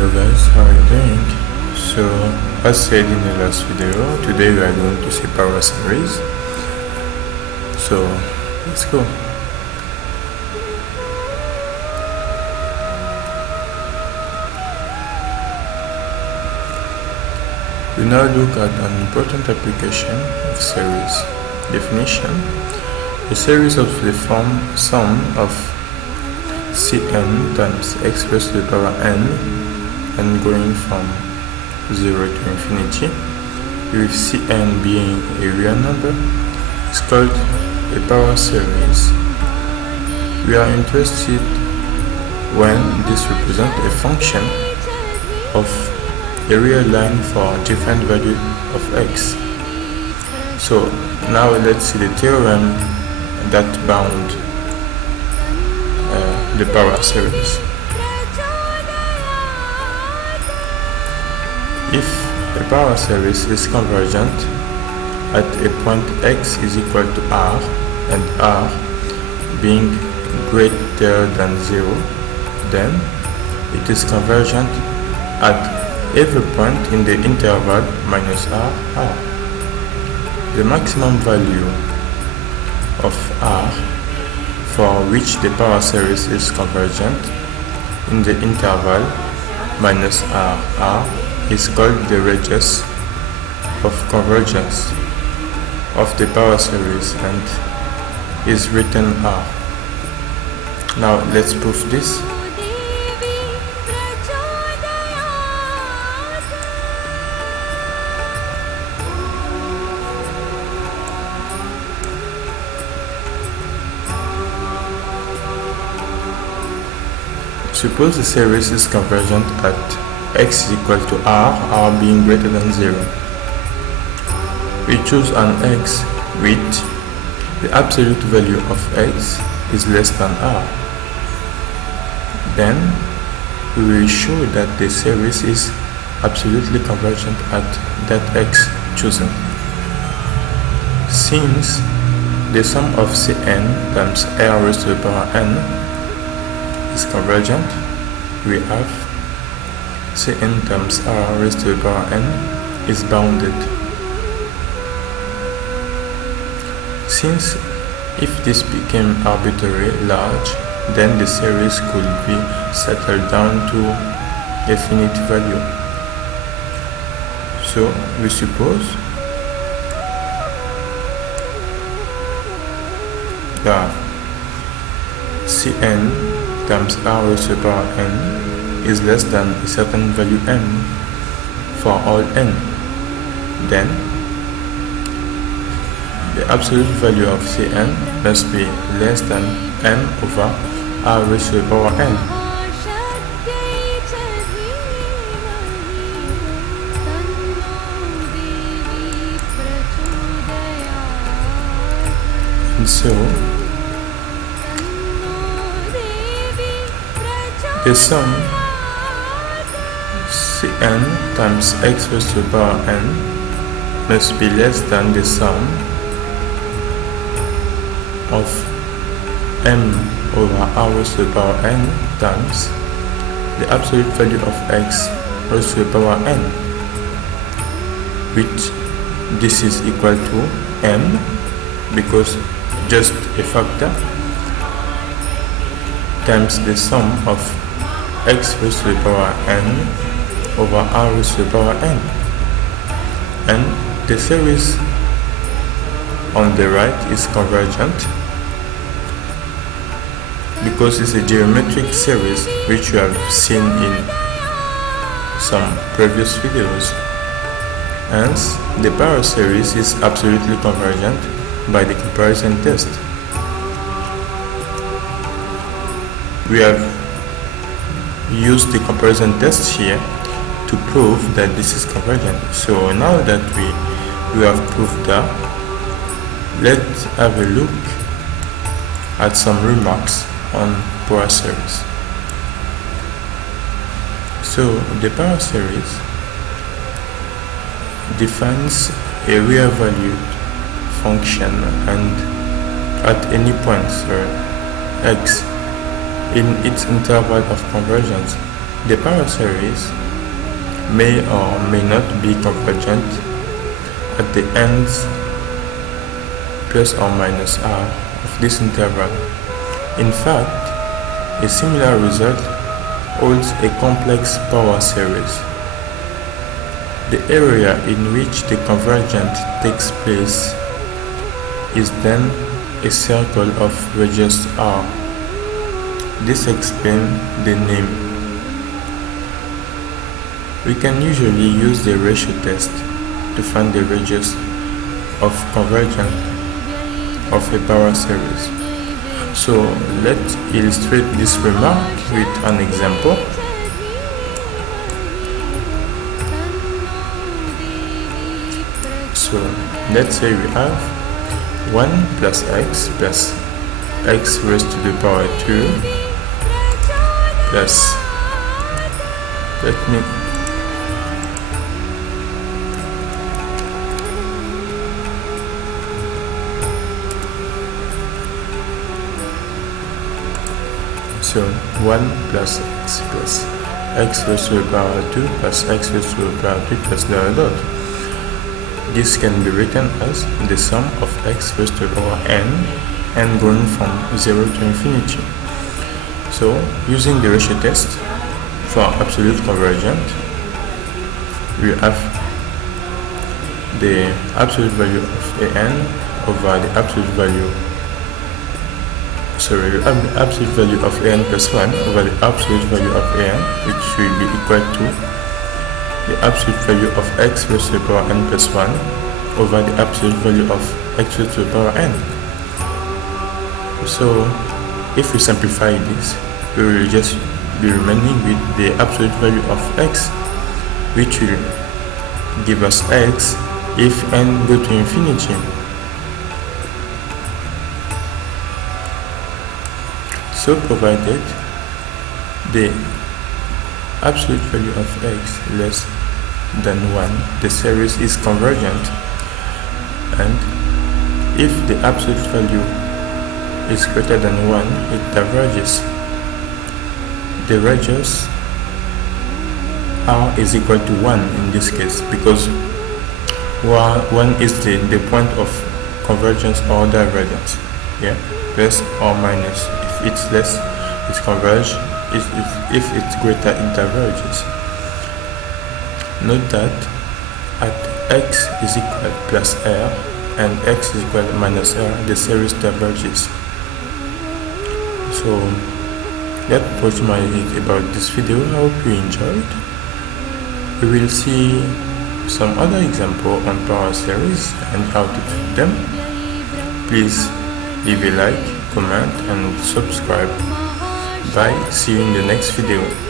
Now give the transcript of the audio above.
Hello guys, how are you doing? So as said in the last video, today we are going to see power series. So let's go. We now look at an important application of series. Definition: a series of the form sum of Cn times x raised to the power n and going from 0 to infinity, with Cn being a real number, is called a power series. We are interested when this represents a function of a real line for different value of x. So now let's see the theorem that bound the power series. If a power series is convergent at a point x is equal to r and r being greater than 0, then it is convergent at every point in the interval minus r. The maximum value of r for which the power series is convergent in the interval minus r is called the radius of convergence of the power series and is written r. Now let's prove this. Suppose the series is convergent at x is equal to r being greater than 0. We choose an x with the absolute value of x is less than r. Then we will show that the series is absolutely convergent at that x chosen. Since the sum of Cn times r raised to the power n is convergent, we have Cn times r raised to the power n is bounded. Since if this became arbitrarily large, then the series could be settled down to a finite value. So we suppose that Cn times r raised to the power n is less than a certain value m for all n. Then the absolute value of Cn must be less than m over r raised to the power n. And so the sum Cn times x raised to the power n must be less than the sum of m over r raised to the power n times the absolute value of x raised to the power n, which this is equal to m because just a factor times the sum of x raised to the power n over r raised to the power n, and the series on the right is convergent because it's a geometric series which you have seen in some previous videos. Hence, the power series is absolutely convergent by the comparison test. We have used the comparison test here to prove that this is convergent. So now that we have proved that, let's have a look at some remarks on power series. So the power series defines a real valued function and at any point x in its interval of convergence The power series may or may not be convergent at the ends plus or minus r of this interval. In fact, a similar result holds a complex power series. The area in which the convergence takes place is then a circle of radius r. This explains the name. We can usually use the ratio test to find the radius of convergence of a power series. So let's illustrate this remark with an example. So let's say we have 1 plus x raised to the power 2 plus, so 1 plus x raised to the power 2 plus x raised to the power 3 plus dot dot. This can be written as the sum of x raised to the power n going from 0 to infinity. So using the ratio test for absolute convergent, we have the absolute value of an over the absolute value absolute value of an plus 1 over the absolute value of an, which will be equal to the absolute value of x raised to the power n plus 1 over the absolute value of x raised to the power n. So if we simplify this, we will just be remaining with the absolute value of x, which will give us x if n go to infinity. So provided the absolute value of x less than 1, the series is convergent, and if the absolute value is greater than 1, it diverges. The radius r is equal to 1 in this case, because 1 is the point of convergence or divergence, plus or minus. If it's less, it converges. If it's greater, it diverges. Note that at x is equal plus r and x is equal minus r, the series diverges. So that was my about this video. I hope you enjoyed. We will see some other example on power series and how to do them. Please leave a like, comment and subscribe. Bye. See you in the next video.